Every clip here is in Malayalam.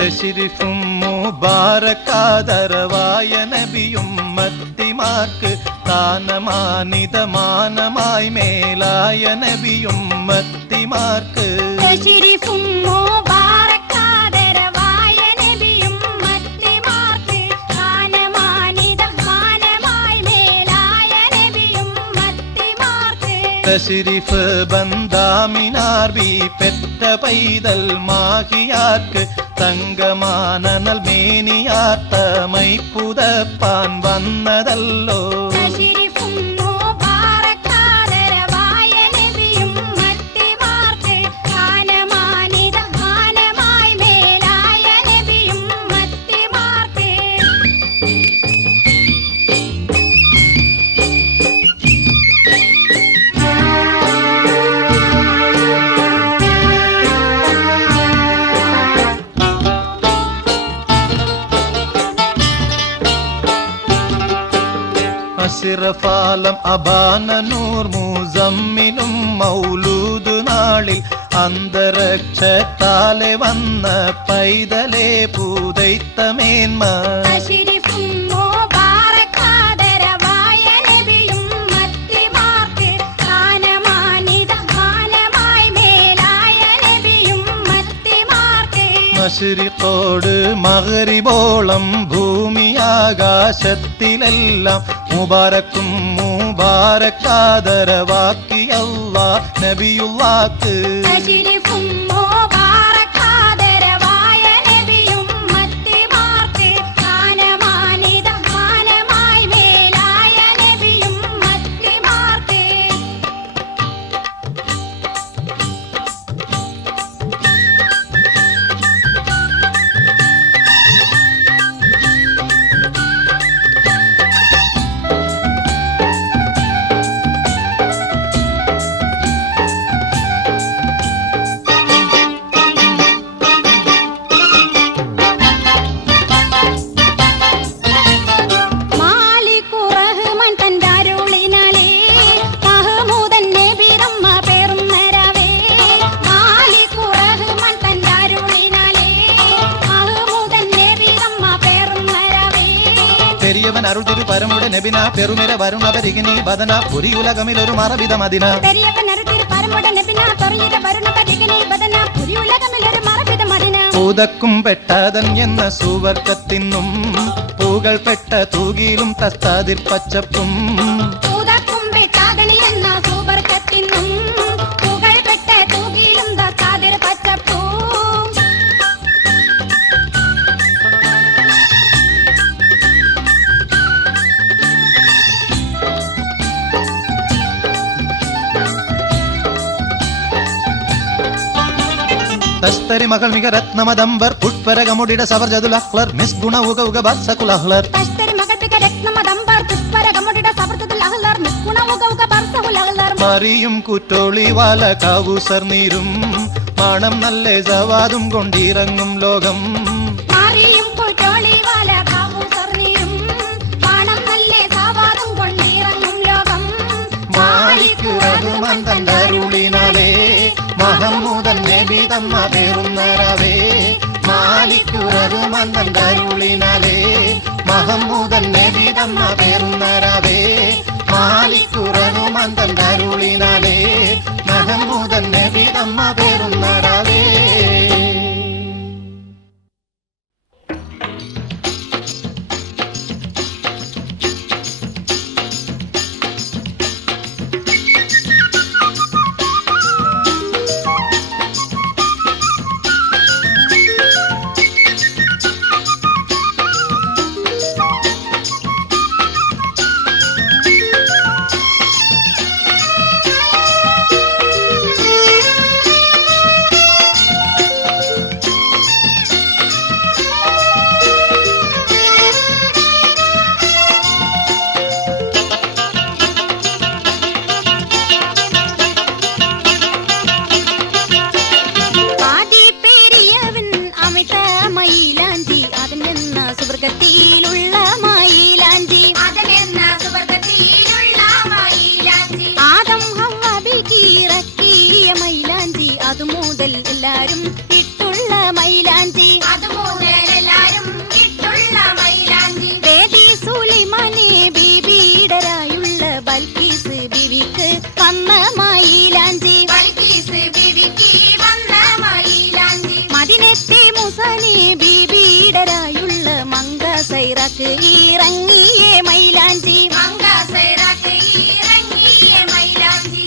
തശ്രിഫും മുബാറക്കാദരവായ നബിയും മത്തിമാർക്ക് താനമാനിതമാനമായി മേലായ നബിയും മത്തിമാർക്ക് തശ്രിഫും മുബാറക്കാദരവായ നബിയും മത്തിമാർക്ക് താനമാനിതമാനമായി മേലായ നബിയും മത്തിമാർക്ക് തശ്രിഫ് ബന്ദാമിനാർബി പെറ്റ പൈതൽ മാഹിയാർക്ക് തങ്കമാനൽ മേനിയാത്തമൈ പുതപ്പാൻ വന്നതല്ലോ അസിറഫാലം അബാനനൂർ മുസമ്മിലും മൗലൂദ് നാളിൽ അന്തരക്ഷത്താലെ വന്ന പൈതലേ പൂതൈത്ത മേന്മ മശ്രിഖോട് മഗ്രിബോളം ഭൂമിയാകാശത്തിലെല്ലാം മുബാരക്കും മുബാരക്കാദരവാക്കി അല്ലാഹ് നബിയുള്ളാക്ക് പെരിയവൻ അരുൾ തിരു പരമുടെ നബിന പെരുമിര വരുണ പരിഗിനി ബദന പുരിയുലകമിലൊരു മറവിത മദിന പൂതക്കും പെട്ടാതൻ എന്ന സുവർക്കത്തിന്നും പൂകൾ പെട്ട തൂകിലും തസ്താതിർ പച്ചപ്പും തസ്തരി മകൾ മിക രത്നമദംബർ പുഷ്പരകമുടിയുടെ സവർജതുൽ അഹ്ലർ നിസ്ഗുണ ഉക ഉക ബർസകുൽ അഹ്ലർ മറിയും കുറ്റോളി വാല കാവൂസർ നീരും മണം നല്ല സവാദും കൊണ്ടിറങ്ങും ലോകം മാലിക് റഹ്മാൻ തന്റെ അരുളിനാലേ മഹമ്മൂദൻ നബി തമ്മ പേറുന്നരവേ മാലിക് റഹ്മാൻ തന്റെ അരുളിനാലേ മഹമ്മൂദൻ നബി തമ്മ പേറുന്നരവേ മാലിക് റഹ്മാൻ തന്റെ അരുളിനാലേ മഹമ്മൂദൻ നബി തമ്മ പേറുന്നരവേ. ഇറങ്ങിയേ മൈലാഞ്ചി ഇറങ്ങിയേ മൈലാഞ്ചി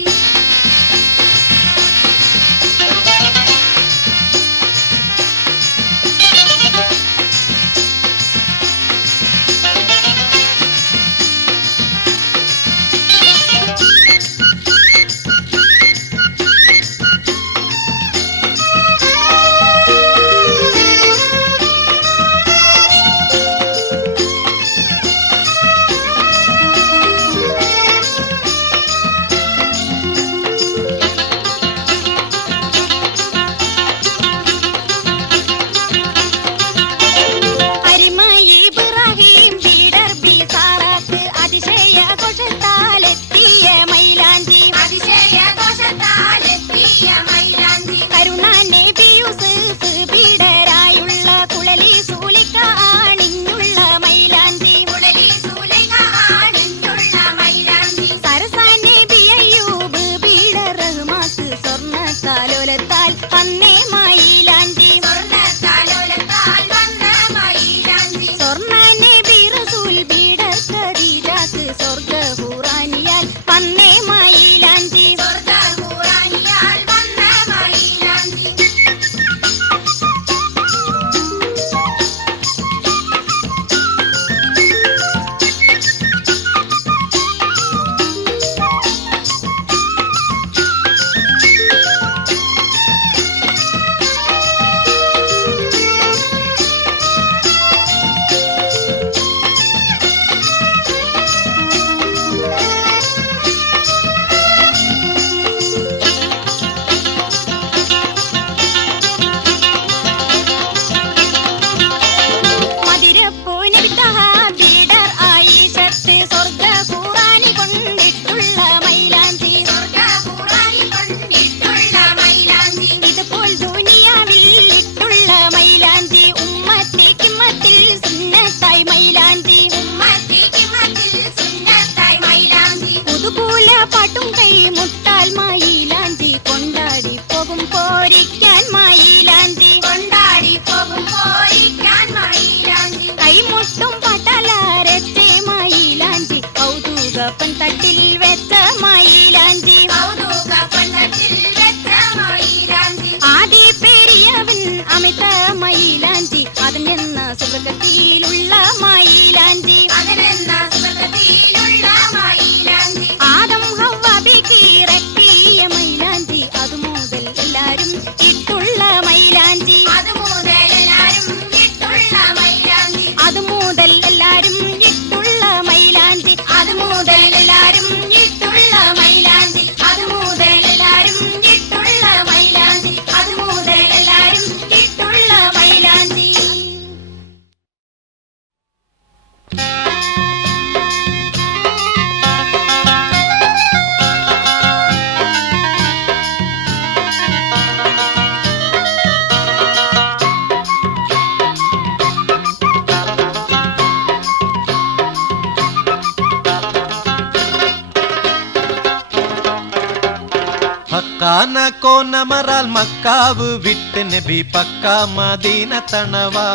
കോനമറാൽ മക്കാവ് വിട്ട് നബി പക്ക മദീന തണവാ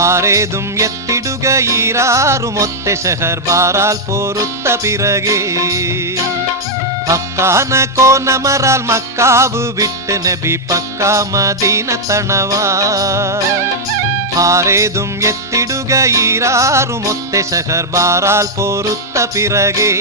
ആരേതും എത്തിടുക ഈരാറുമൊത്തെ ഷഹർ ബാറാൽ പോരുത്ത പിറകെ ഹക്കാന കോനമറാൽ മക്കാവ് വിട്ട് നബി പക്ക മദീന തണവാ ആരേതും എത്തിടുക ഈരാറുമൊത്തെ ഷഹർ ബാറാൽ പോരുത്ത പിറകെ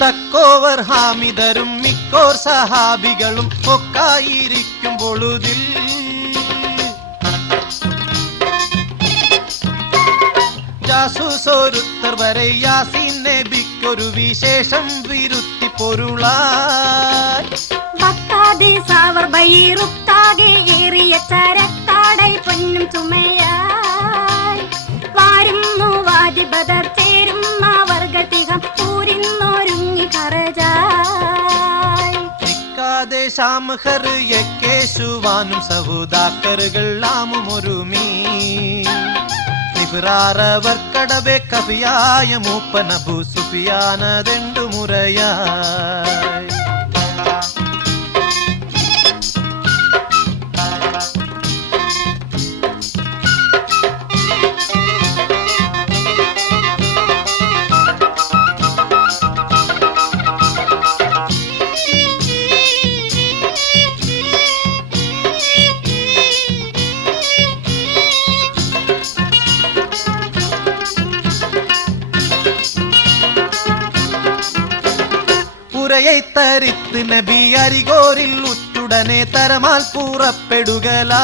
തക്കോവർ ഹാമിദരും മിക്കോർ സഹാബികളും ഒക്കായിരിക്കും പൊഴുതിൽ ജാസൂസോരുത്തർ വരെ യാസീൻ നബിക്കൊരു വിശേഷം വിരുത്തി പൊരുളായി ഭക്താദേശാവർ ബൈറുത്താകെ ഏറിയ ചരത്താടൈ പൊന്നും ചുമയായി വാരുന്നു വാദി ബദർ ചേരും വർഗതികം പൂരിന്നൊരുങ്ങി കറജായി ദേശാമഹർ യേശുവാനും സഹോദാക്കറുകൾ ആമും ഒരുമീ നിഫ്റാറവർ കടവെ കവിയായ മൂപ്പനബു സുഫിയാനതെണ്ടു മുറയായി புரையை தரித்து நபி அரிகோரில் உற்றுடனே தரமால் கூறப்படுகலாய்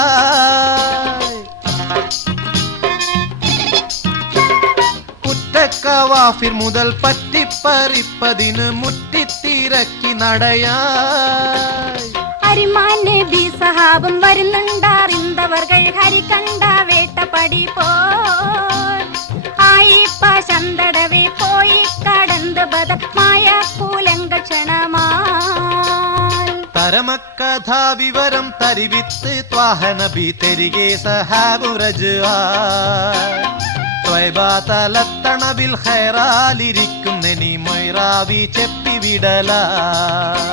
കുറ്റക്കവാഫിർ മുതൽ പറ്റിപ്പറിപ്പതിന് മുറ്റിത്തിരക്കി നടയായി അരിമാൻ നബി സഹാബം വരുന്നുണ്ടാറിന്തവർകൾ ഹരി കണ്ട വേട്ടപ്പടി പോൽ ആയിപ്പ ചന്തടവെ പോയി കടന്ന് ബദമായ കൂലങ്ക ക്ഷണമാൽ തരമക്കഥാ വിവരം തരിവിത്ത് ത്വാഹനബി തെരികെ സഹാബു രജുആ തലത്തണവിൽ ഖൈറാലിരിക്കും നെനി മൊയ്റാവി ചെപ്പി വിടലായി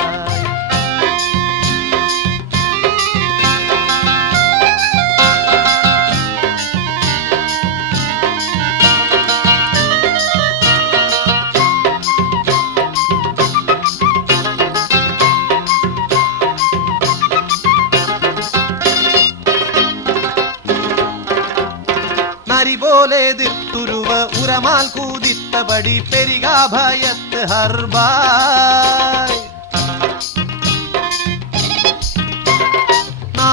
പോലെ ദിർത്തുരുവ ഉരമാൽ കൂതിത്തപടി പെരികാ ഭയത്ത് ഹർബായ്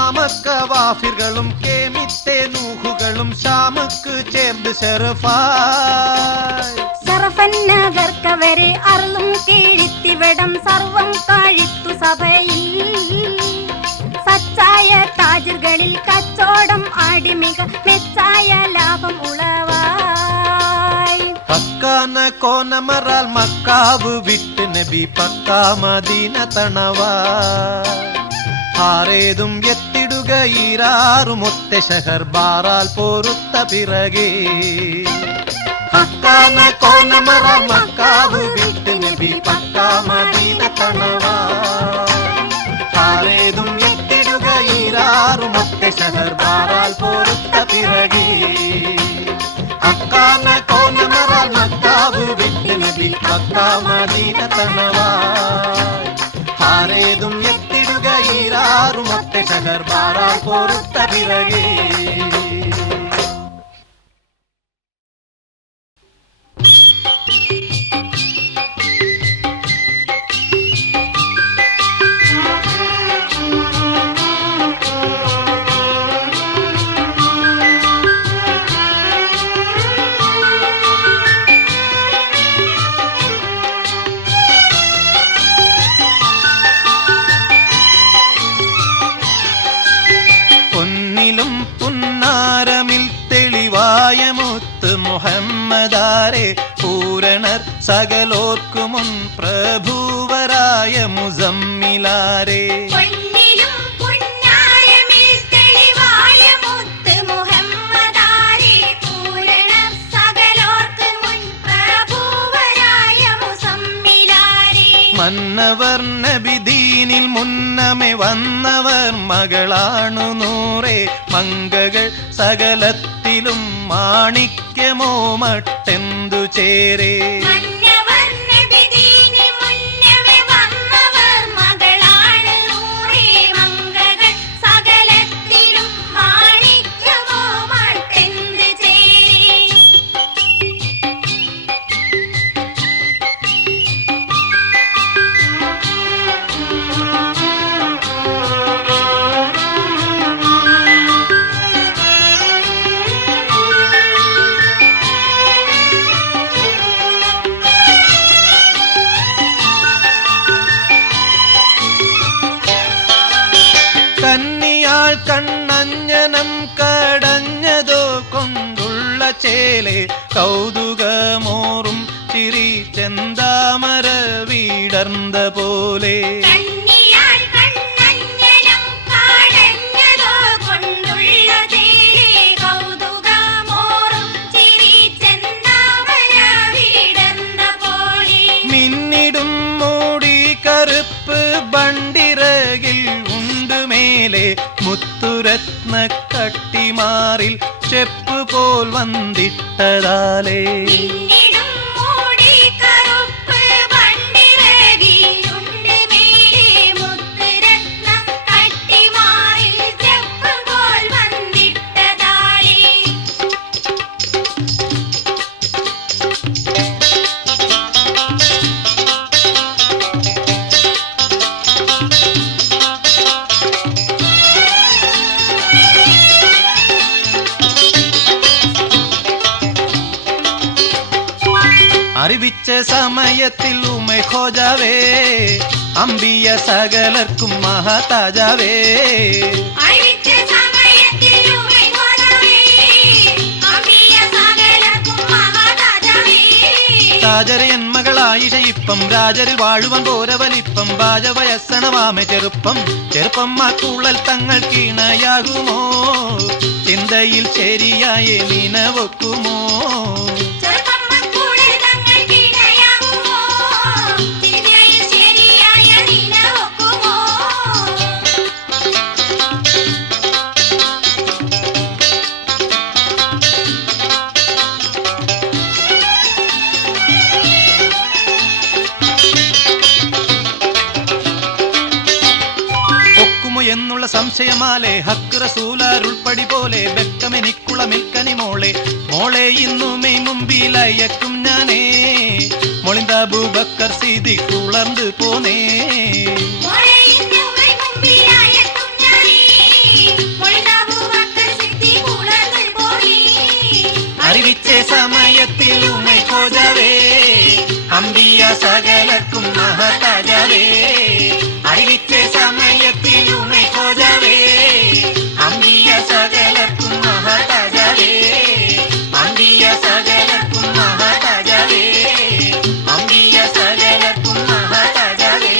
നാമക്കവാഫികളും കേമിത്തെ നൂഹുകളും ഷാമുക്ക് ചേർന്ന് ഷെറഫായ് സർവന്നകർക്കവരെ അർളും കീഴിത്തിവിടം സർവം താഴിത്തു സഭയിൽ സച്ചായ താജിർകളിൽ കച്ചോടം ആടിമിക മെച്ചായ ലാഭം ഉളവായി ഹക്കാന കോനമറാൽ മക്കാവ് വിട്ട് നബി പക്കാ മദീന തണവാ ആരേതും എത്തിടുക ഈരാറുമൊത്തെ ഷഹർ ബാറാൽ പോരുത്ത പിറകെ ഹക്കാന കോനമറാൽ മക്കാവ് വിട്ട് നബി പക്കാ മദീന തണവാ ആരേതും എത്തിടുക ഈരാറുമൊത്തെ ഷഹർ ബാറാൽ പോരുത്ത പിറകെ ഹക്കാന കോനമറാൽ മക്കാവ് വിട്ട് നബി പക്കാ മദീന തണവാ ആരേതും എത്തിടുക ഈരാറുമൊത്തെ ഷഹർ ബാറാൽ പോരുത്ത പിറകെ പൊന്നിലും പുന്നാരമിൽ തെളിവായ മുത്ത് മുഹമ്മദാരെ പൂരണർ സകലോർക്കു മുൻ പ്രഭുവരായ മുസമ്മിലാരെ മന്നവർ നബിദീനിൽ മുന്നമേ വന്നവർ മകളാണു നൂറേ മങ്കകൾ സകലത്തിലും മാണിക്യമോ മട്ടെന്തു ചേരേ കണ്ണഞ്ഞനം കടഞ്ഞതോ കൊണ്ടുള്ള ചേലെ കൗതുകമോറും ചിരി ചെന്താമര വീടർന്ന പോലെ മിന്നിടും മൂടി കറുപ്പ് ബണ്ടിറകിൽ ഉണ്ടുമേലെ മുത്തുരത്ന കട്ടിമാറിൽ ചെപ്പ് പോൽ വന്നിട്ടതാലേ അറിവിച്ച സമയത്തിൽ ഉമൈ ഖോജാവേ അമ്പിയ സകലർക്കും മഹാതാജാവേ താജരയൻ മകളായിഷ ഇപ്പം രാജരിൽ വാഴുവൻ പോരവലിപ്പം ബാജവയസ്സണവാമ ചെറുപ്പം ചെറുപ്പം മാക്കുള്ളൽ തങ്ങൾ കീണയാകുമോ ചിന്തയിൽ ശരിയായ നിനവൊക്കുമോ എന്നുള്ള സംശയമാലേ ഹക്ക് റസൂലാരുൾപ്പടി പോലെ വെക്കമെനിക്കുള്ള മിൽക്കനി മോളെ മോളെ ഇന്നുമേ മുമ്പിലയക്കും ഞാനേ മൊളിന്താബൂബക്കർ സിദ്ദീഖ് ഉളർന്നു പോനേ അറിവിച്ച സമയത്തിൽ ഉമൈ ഖോജാവേ അമ്പിയ സകലർക്കും മഹതാജാവേ അറിവിച്ച സമയത്തിൽ ഉമൈ ഖോജാവേ അമ്പിയ സകലർക്കും മഹതാജാവേ അമ്പിയ സകലർക്കും മഹതാജാവേ അമ്പിയ സകലർക്കും മഹതാജാവേ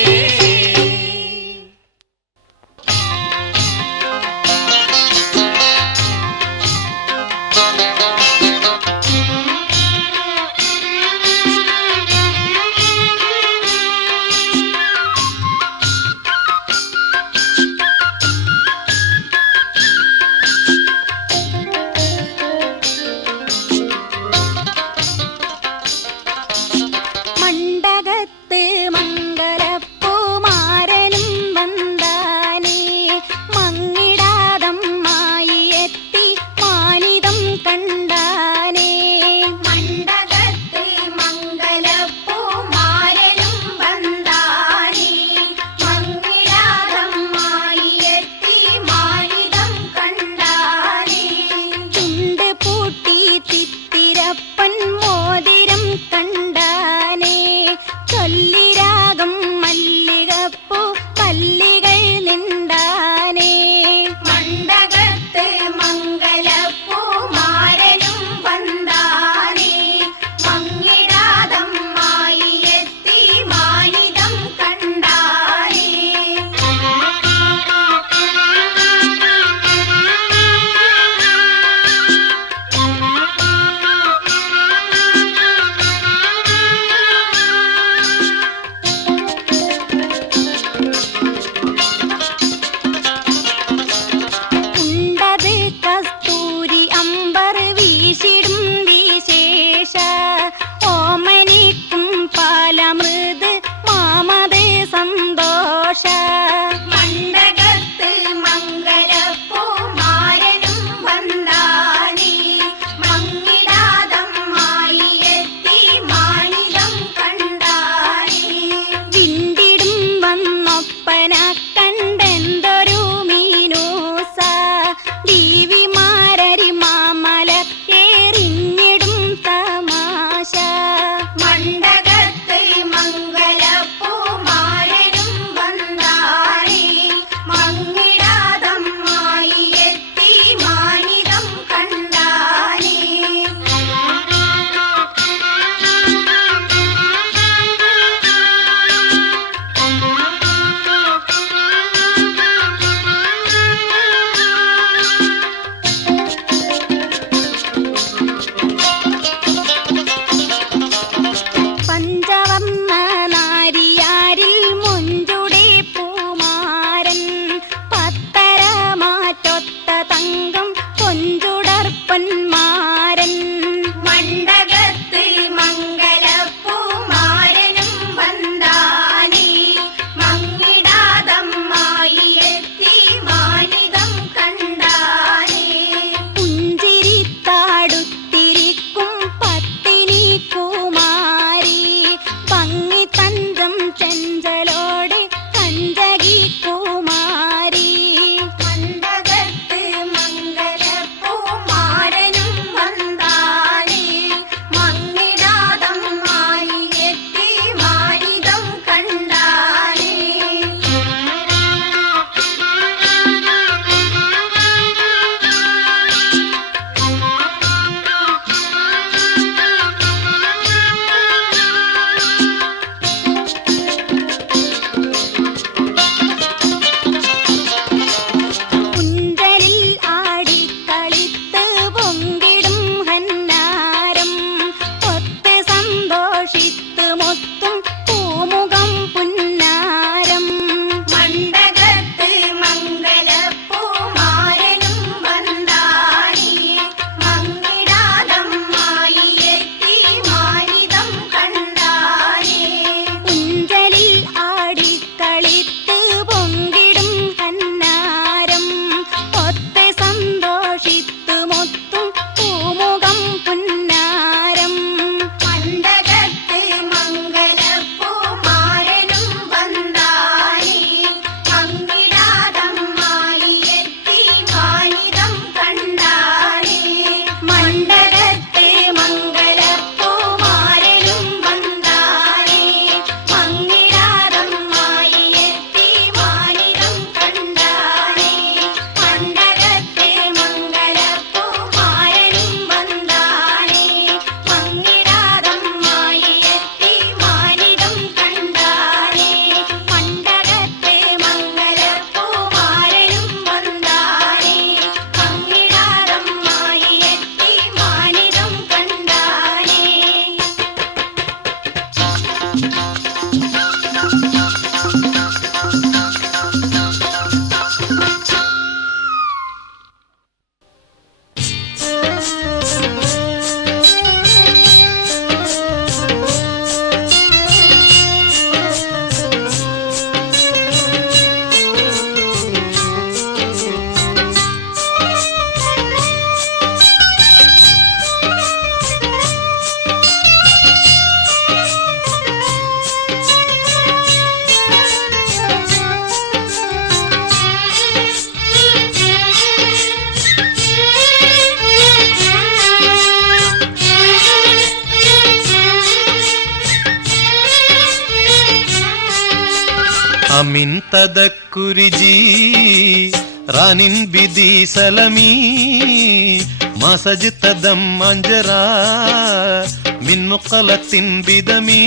ومن تذكر جيران بذي سلمي ما سجت دم أنجرا من مقلة بدمي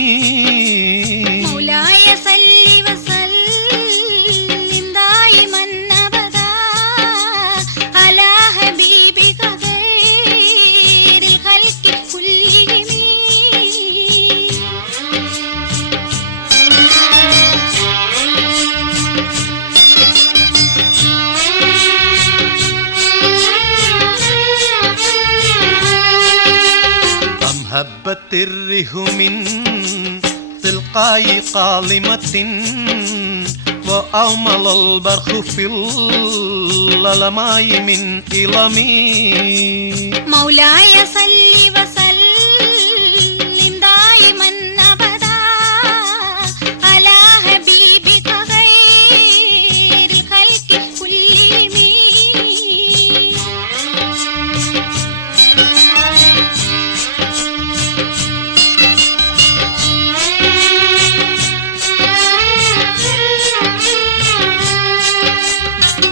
مولاي صل وسلم دائما أبدا على حبيبك خير الخلق كلهم هبت الريح من تلقاء قالمة وأومل البرق في الظلماء من إلمي مولاي صل وسلم دائما أبدا على حبيبك خير الخلق كلهم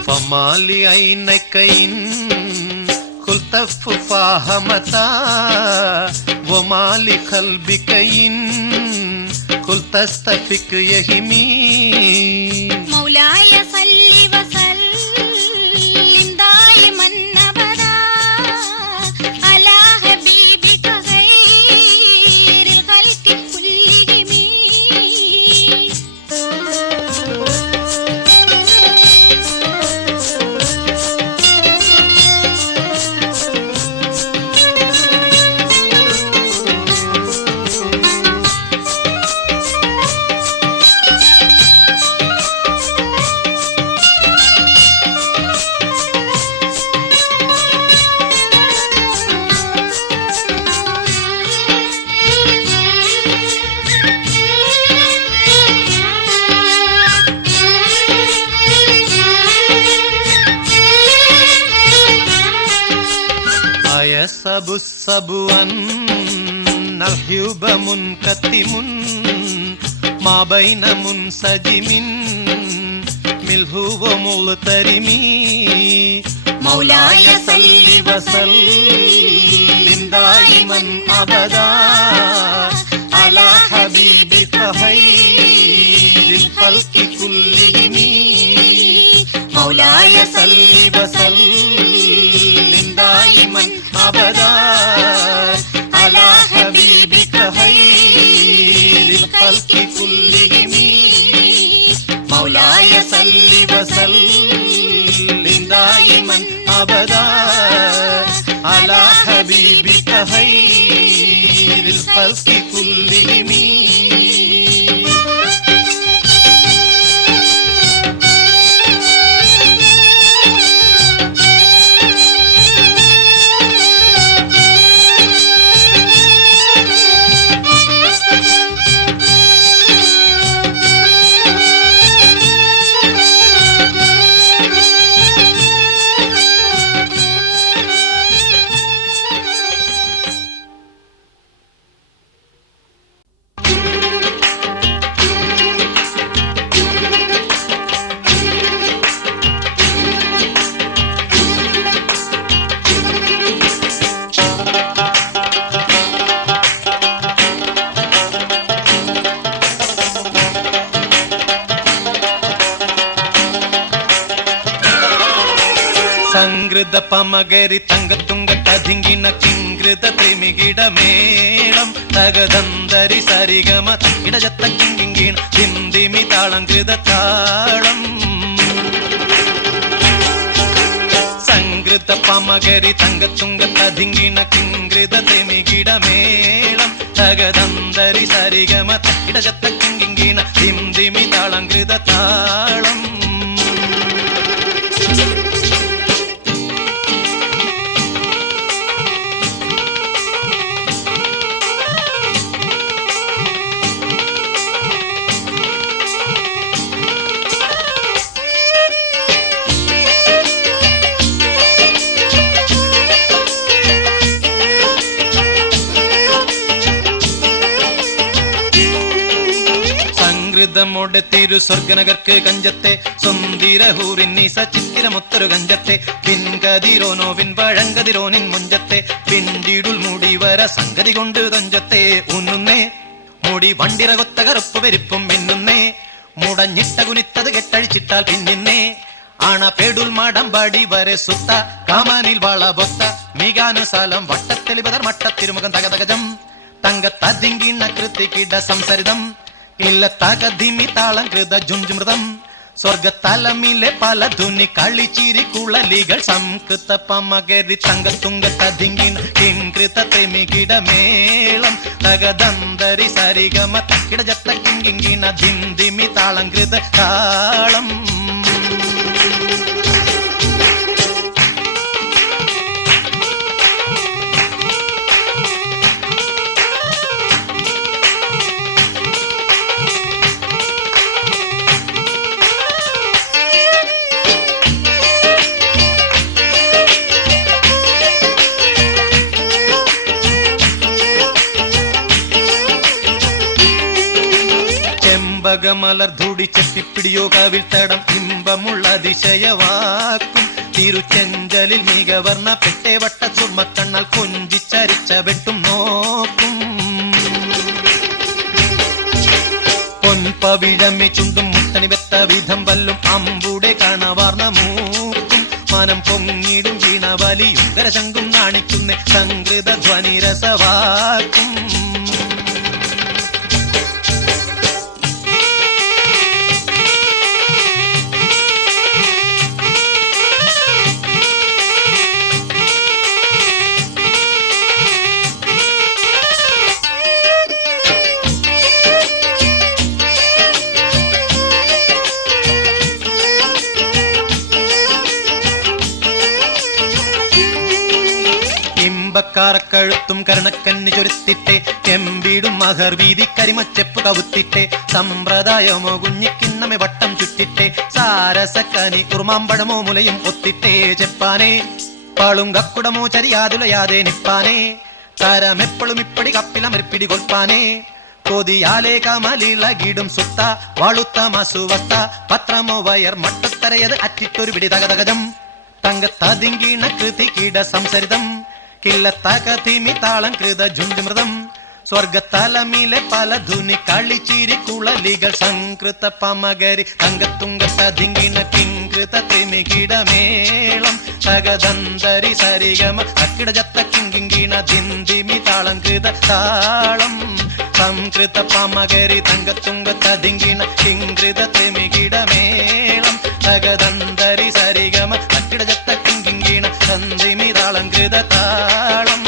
فما لعينك إن قلت ففاهمتا وما لقلبك إن قلت استفك يهمي مولاي صل وسلم دائما أبدا على حبيبك خير الخلق كلهم أيسب السبو أن الحيوب منكتم ما بين منسجم ملهو ومغترم مولاي صل وسلم دائما أبدا على حبيبك خير الخلق كلهم مولاي صل وسلم دائما أبدا على حبيبك خير الخلق كلهم مولاي صل وسلم دائما أبدا على حبيبك خير الخلق كلهم സംഗൃത പമകരി തങ്കത്തുങ്ക കതിങ്കിന കിങ്കൃത ത്രിമികിട മേളം തകതന്തരി സരിഗമ ഇടജത്ത കിങ്കിണ ഹിന്ദിമി താളം കൃത താളം സംഗൃത പമകരി തങ്കത്തുങ്ക കതിങ്കിണ കിങ്കൃത ത്രിമികിട മേളം തകതന്തരി സരിഗമ ഇടജത്ത കിങ്കിണ ഹിന്ദിമി താളം കൃത താളം അമൃതമോടെ തിരു സ്വർഗനഗർക്ക് കഞ്ചത്തെ സുന്ദരഹൂറിന്നീസ ചിത്തിരമൊത്തൊരു കഞ്ചത്തെ പിൻകതിരോനോവിൻ പഴങ്കതിരോനിൻ മുഞ്ചത്തെ പിണ്ടിടുൽ മുടി വര സംഗതി കൊണ്ട് തഞ്ചത്തെ ഉന്നുന്നേ മുടി വണ്ടിറകൊത്ത കറുപ്പ് വെരിപ്പും മിന്നുന്നേ മുടഞ്ഞിട്ട കുനിത്തത് കെട്ടഴിച്ചിട്ടാൽ പിന്നിന്നേ ആണ പേടുൽ മാടമ്പാടി വരെ സുത്ത കാമാനിൽ വളബൊത്ത മികാനുസാലം വട്ടത്തെളിപതർ മട്ടത്തിരുമുഖം തകതകജം തങ്കത്തതിങ്കിണ കൃതികിട സംസരിതം ഇല്ല തകധിമി താളം കൃത ജുംജുമൃതം സ്വർഗത്തലമിലെ പല ധുനി കളിച്ചിരി കുളലികൾ സംകൃത പമകരി തങ്കത്തുങ്ക തതിങ്കിണ കിങ്കൃത തെമികിട മേളം തകദന്തരി സരിഗമ തക്കിട ജത്ത കിങ്കിങ്കിണ ധിന്ദിമി താളം കൃത താളം മലർ ധൂടി ചെത്തിപ്പിടിയോ കവിൾത്തടം ഇമ്പമുള്ള അതിശയവാക്കും തിരുച്ചെഞ്ചലിൽ മികവർണ്ണ പെട്ടേ വട്ട ചുർമ്മക്കണ്ണൽ കൊഞ്ചിച്ചരിച്ച വെട്ടും നോക്കും പൊൻപവിഴമി ചുണ്ടും മുത്തണി വെത്ത വിധം വല്ലും അമ്പൂടെ കാണവാർന്ന മൂക്കും മനം പൊങ്ങിടും വീണവലിയും കരശങ്കും നാണിക്കുന്ന സംകൃത ധ്വനി രസവാക്കും കഴുത്തും കരണക്കണ്ണി ചൊരുത്തിട്ടെ എമ്പീടും മഹർ വീതി കരിമച്ചെപ്പ് കവുത്തിട്ടെ സമ്പ്രദായമോ കുഞ്ഞിക്കിണ്ണമെ വട്ടം ചുറ്റിട്ടെ സാരസക്കനി കുറുമാമ്പഴമോ മുലയും ഒത്തിട്ടേ ചെപ്പാനെ പാളും കക്കുടമോ ചരിയാതുലയാതെ നിപ്പാനെ തരമെപ്പോഴും ഇപ്പടി കപ്പിലമരിപ്പിടി കൊൽപ്പാനെ കൊതിയാലേ കമലിളകിടും സുത്ത വാളുത്ത മസുവത്ത പത്രമോ വയർ മട്ടത്തരയത് അറ്റിട്ടൊരു പിടി തകതകജം തങ്കത്തതിങ്കിണ കൃതികിട സംസരിതം കില്ലത്തകതിമി താളം കൃത ജുംജുമൃതം സ്വർഗത്തലമിലെ പല ധുനി കളിച്ചിരി കുളലികൾ സംകൃത പമകരി തങ്കത്തുങ്കത്തതിങ്കിണ കിങ്കൃത തിമികിട മേളം തകദന്തരി സരിഗമ അക്കിട ജത്ത കിങ്കിങ്കിണ ധിന്ദിമി താളം കൃത താളം സംകൃത പമകരി തങ്കത്തുങ്കത്തതിങ്കിണ കിങ്കൃത തിമികിട മേളം തകദന്തരി സരിഗമ അക്കിട ജത്ത കിങ്കിങ്കിണ ധന്ദിമി താളം കൃത താളം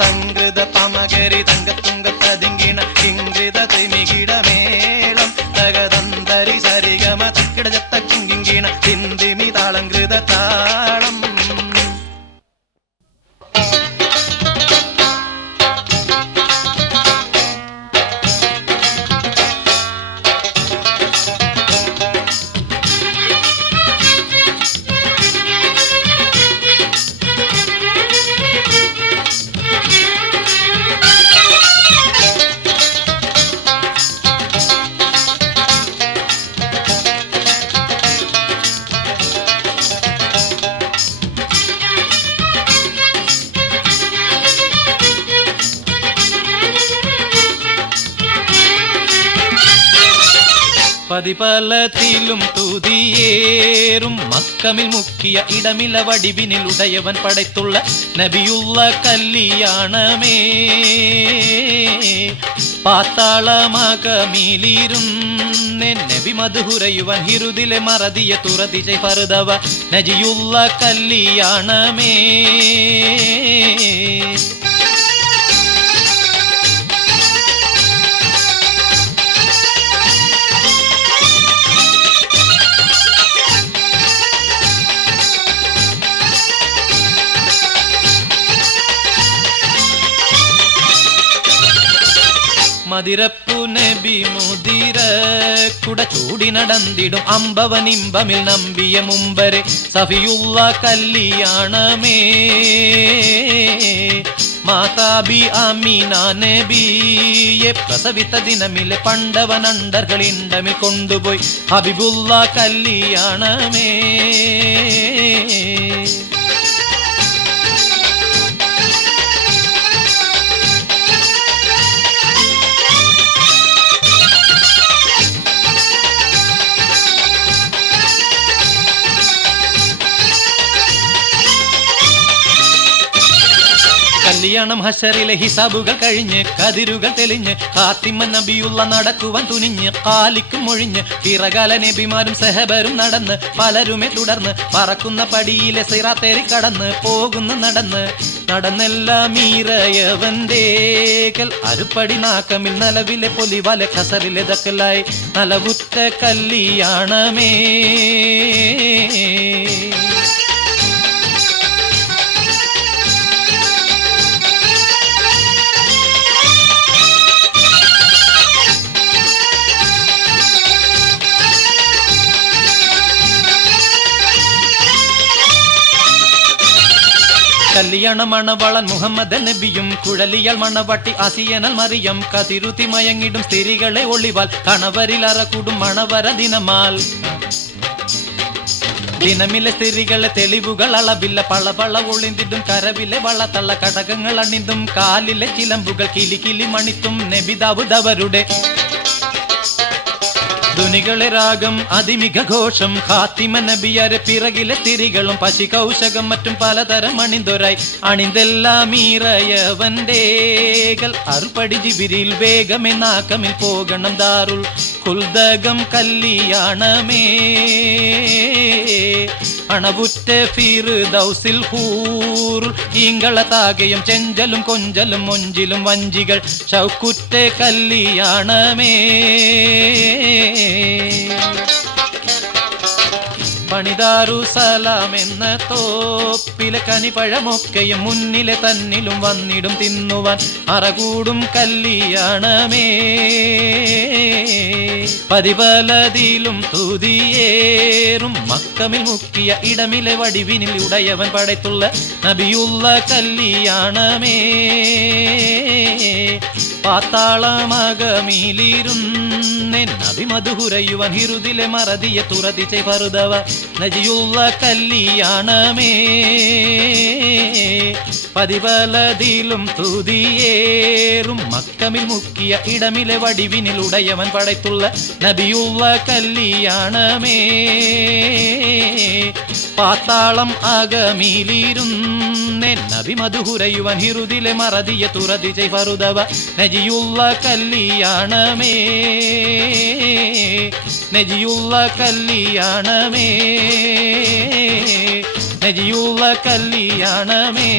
സംകൃത പമകരി തങ്കത്തുങ്കത്തതിങ്കിണ കിങ്കൃത തിമികിട മേളം തകദന്തരി സരിഗമ തക്കിട ജത്ത കിങ്കിങ്കിണ ഹിന്ദിമി താളം കൃത താളം പതിപലത്തിലും തുതിയേറും മക്കമിൽ മുക്കിയ ഇടമില വടിവിനിൽ ഉടയവൻ പടത്തുള്ള നബിയുള്ള കല്യാണമേ പാത്താളമകമിലിരുന്നെ നബി മധുഹുരയുവൻ ഹിരുതിലെ മറതിയ തുറതിജ പറുതവ നജിയുള്ള കല്യാണമേ മതിരപ്പു നബി മുതിര കുട ചൂടി നടന്നിടും അമ്പവനിമ്പമിൽ നമ്പിയ മുമ്പരെ സഫിയുള്ള കല്യാണമേ മാതാബി അമീന നബിയെ പ്രസവിത്ത ദിനമിലെ പണ്ടവനണ്ടർകളിണ്ടമിൽ കൊണ്ടുപോയി ഹബീബുള്ള കല്യാണമേ. കല്യാണം ഹശറിലെ ഹിസാബുകൾ കഴിഞ്ഞ് കതിരുകൾ തെളിഞ്ഞ് ഫാത്തിമ നബിയുള്ള നടക്കുവാൻ തുനിഞ്ഞ് കാലിക്കും ഒഴിഞ്ഞ് പിറകാല നബിമാരും സഹബരും നടന്ന് പലരുമേ തുടർന്ന് പറക്കുന്ന പടിയിലെ സിറാത്തേറി കടന്ന് പോകുന്നു നടന്നെല്ലാം മീറയവന്തേകൽ അരുപ്പടി നാക്കമിൽ നലവിലെ പൊലിവല കസറിലെ ദക്കലായി നലവുറ്റ കല്യാണമേ. കല്യാണ മണവളൻ മുഹമ്മദ് നബിയും കുഴലിയാൽ മണവട്ടി ആസിയനൽ മറിയം കതിരുത്തി മയങ്ങിടും സ്ത്രീകളെ ഒളിവാൽ കണവരിൽ അറക്കൂടും മണവര ദിനമാൽ ദിനമിലെ സ്ത്രീകളെ തെളിവുകൾ അളവില്ല പളപള ഒളിന്തിടും കരവിലെ വളത്തള്ള കടകങ്ങൾ അണിന്തും കാലിലെ ചിലമ്പുകൾ കിലി മണിത്തും നബിദാവുദവരുടെ ധുനികളെ രാഗം അതിമിക ഘോഷം ഫാത്തിമ നബിയാരെ പിറകിലെ തിരികളും പശി കൗശകം മറ്റും പലതരം അണിന്തൊരായി അണിന്തെല്ലാം ഈറയവന്തേകൽ അറുപടി ജിബിരിൽ വേഗമേ നാക്കമിൽ പോകണം ദാറുൽ കുൽദകം കല്യാണമേ. അണവുറ്റ ഫിർദൗസിൽ ഹൂർ ഈങ്കള താകയും ചെഞ്ചലും കൊഞ്ചലും മൊഞ്ചിലും വഞ്ചികൾ ഷൗക്കുറ്റ കല്യാണമേ. പണിതാറു സലാം എന്ന തോപ്പിലെ കനിപഴമൊക്കെയും മുന്നിലെ തന്നിലും വന്നിടും തിന്നുവാൻ അറകൂടും കല്യാണമേ. പതിപലതിലും തുതിയേറും മക്കമിൽ മുക്കിയ ഇടമിലെ വടിവിനിൽ ഉടയവൻ പടത്തുള്ള നബിയുള്ള കല്യാണമേ. പാത്താളമകമിലിരുന്നെൻ അഭിമധുഹുരയുവൻ ഹിരുതിലെ മറതിയെ തുറതിച്ചെ പറുതവ നജിയുള്ള കല്യാണമേ. പതിപലതിലും തുതിയേറും മക്കമിൽ മുക്കിയ ഇടമിലെ വടിവിനിൽ ഉടയവൻ പടത്തുള്ള നബിയുള്ള കല്യാണമേ. പാത്താളം അകമിലിരുന്നെൻ അഭിമധുഹുരയുവൻ ഹിരുതിലെ മറതിയെ തുറതിച്ചെ പറുതവ നജിയുള്ള കല്യാണമേ. നജിയുള്ള കല്യാണമേ. നജിയുള്ള കല്യാണമേ.